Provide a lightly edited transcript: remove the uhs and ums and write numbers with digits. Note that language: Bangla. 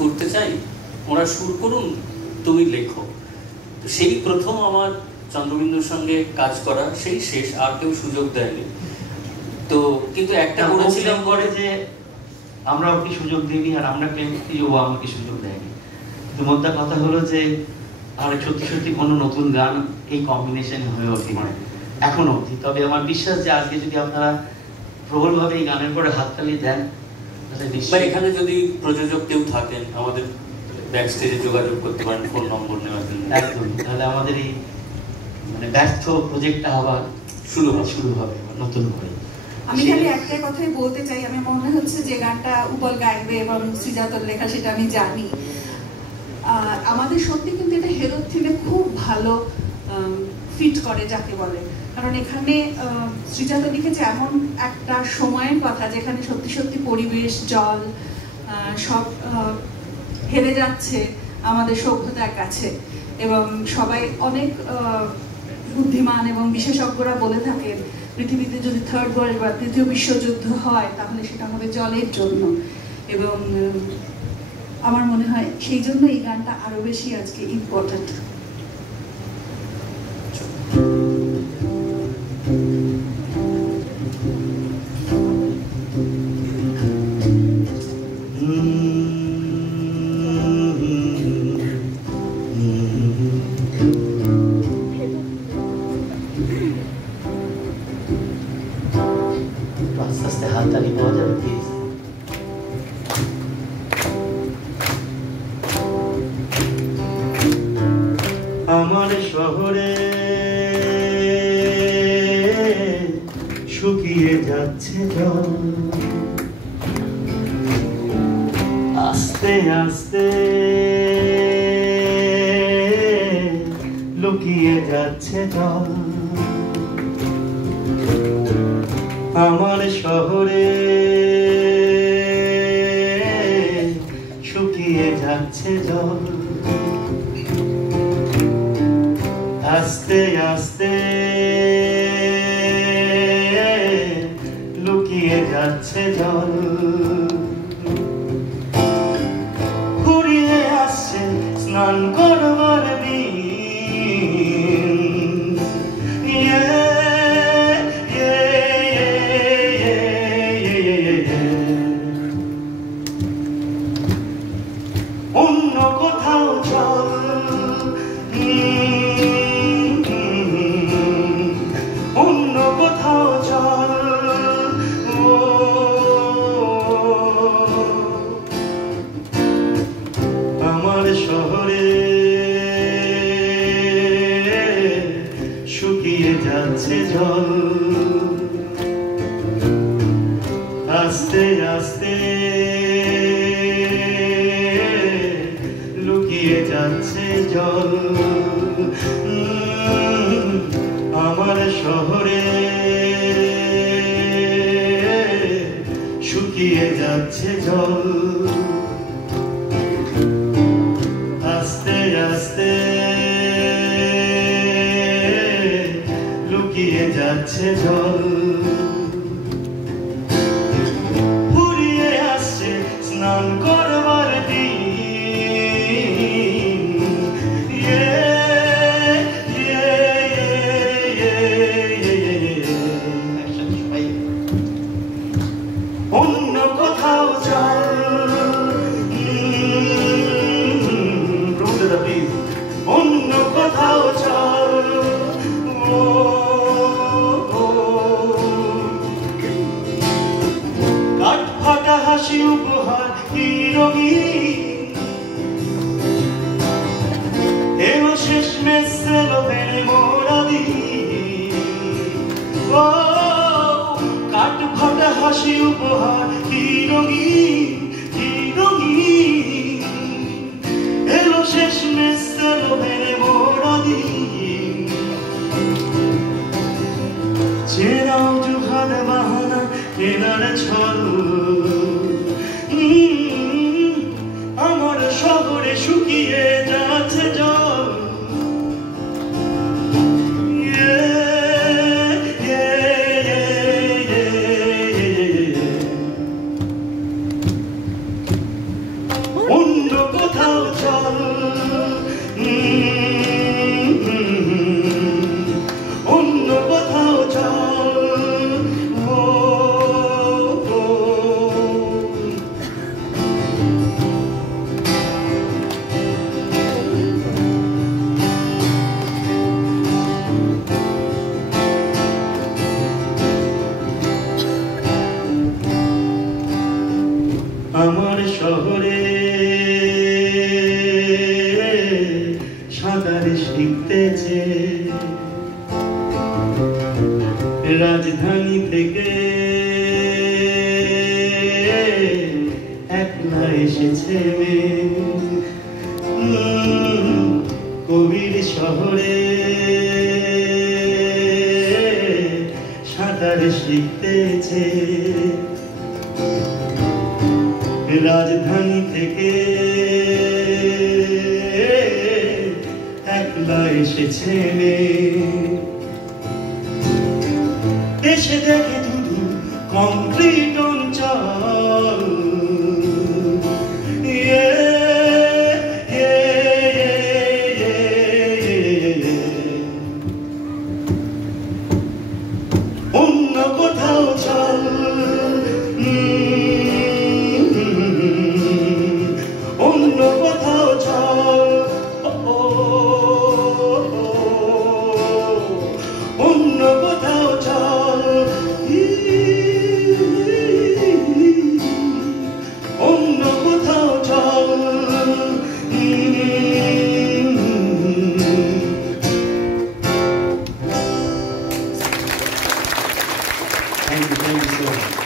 করতে চাই, ওরা সুর করুন, তুমি লেখো। তো সেই প্রথম আমার চন্দ্রবিন্দুর সঙ্গে কাজ করা, সেই শেষ, আর কেউ সুযোগ দেয়নি। তো কিন্তু একটা করেছিলাম করে যে আমরা ওকে সুযোগ দিইনি, আর আমরা প্রেম করি, ও আমাকে সুযোগ দেয়নি। তো মোদ্দা কথা হলো যে আর সত্যি সত্যি কোনো নতুন গান এই কম্বিনেশন হয়ে ওঠে এখনো অবধি। তবে আমার বিশ্বাস যে আজকে যদি আপনারা প্রবলভাবে এই গানের পরে হাততালি দেন, তাহলে এখানে যদি প্রযোজক কেউ থাকেন আমাদের ব্যাক স্টেজে যোগাযোগ করতে পারেন ফোন নম্বর নেওয়ার জন্য। একদম, তাহলে আমাদের এই মানে ব্যর্থ প্রজেক্টটা আবার শুরু হবে নতুন করে। আমি খালি একটাই কথাই বলতে চাই, আমি মনে হচ্ছে যে গানটা উপল গাইবে এবং শ্রীজাতর লেখা, সেটা আমি জানি। আমাদের সত্যি কিন্তু এটা হেরোর থিমে খুব ভালো ফিট করে যাকে বলে, কারণ এখানে শ্রীজাত লিখেছে এমন একটা সময়ের কথা যেখানে সত্যি সত্যি পরিবেশ, জল সব হেরে যাচ্ছে আমাদের সভ্যতার কাছে, এবং সবাই অনেক বুদ্ধিমান এবং বিশেষজ্ঞরা বলে থাকেন পৃথিবীতে যদি থার্ড ওয়ার্ল্ড বা তৃতীয় বিশ্বযুদ্ধ হয় তাহলে সেটা হবে জলের জন্য। এবং আমার মনে হয় সেই জন্য এই গানটা আরো বেশি আজকে ইম্পর্টেন্ট। আস্তে আস্তে হাততালি পাওয়া যাবে প্লিজ। আমার শহরে শুকিয়ে যাচ্ছে জল, আস্তে আস্তে লুকিয়ে যাচ্ছে জল। আমার শহরে শুকিয়ে যাচ্ছে জল, আস্তে আস্তে লুকিয়ে যাচ্ছে জল। ঘুরিয়ে আসছে স্নান করবার দিন, অন্য কোথাও চল, অন্য কোথাও চল। আমার শহরে শুকিয়ে যাচ্ছে জল, আস্তে আস্তে লুকিয়ে যাচ্ছে জল। আমার শহরে শুকিয়ে যাচ্ছে জল, আস্তে আস্তে লুকিয়ে যাচ্ছে জল। ফুরিয়ে আসছে স্নান করবার দিন, অন্য কোথাও চল, অন্য কোথাও চল। কাঠ ফাটা হাসি উপহার কি রঙিন, এলো শেষ মেসেল বেড়ে মোরা দিন। কাঠ ফাটা হাসি উপহার কি রঙিন, কি রঙিন, এলো শেষ মেসেল বেড়ে মোরা দিন। চেনাও জুহাদ বাহানা কেনার ছল, আমার শহরে শুকিয়ে যাচ্ছে জল। অন্য কোথাও চল, অন্য কোথাও চল। ও, ও, আমার শহরে সাঁতার শিখতেছে, রাজধানী থেকে একলা এসেছে মেয়ে। কবির শহরে সাঁতার শিখতেছে, রাজধানী থেকে একলা এসেছে মেয়ে।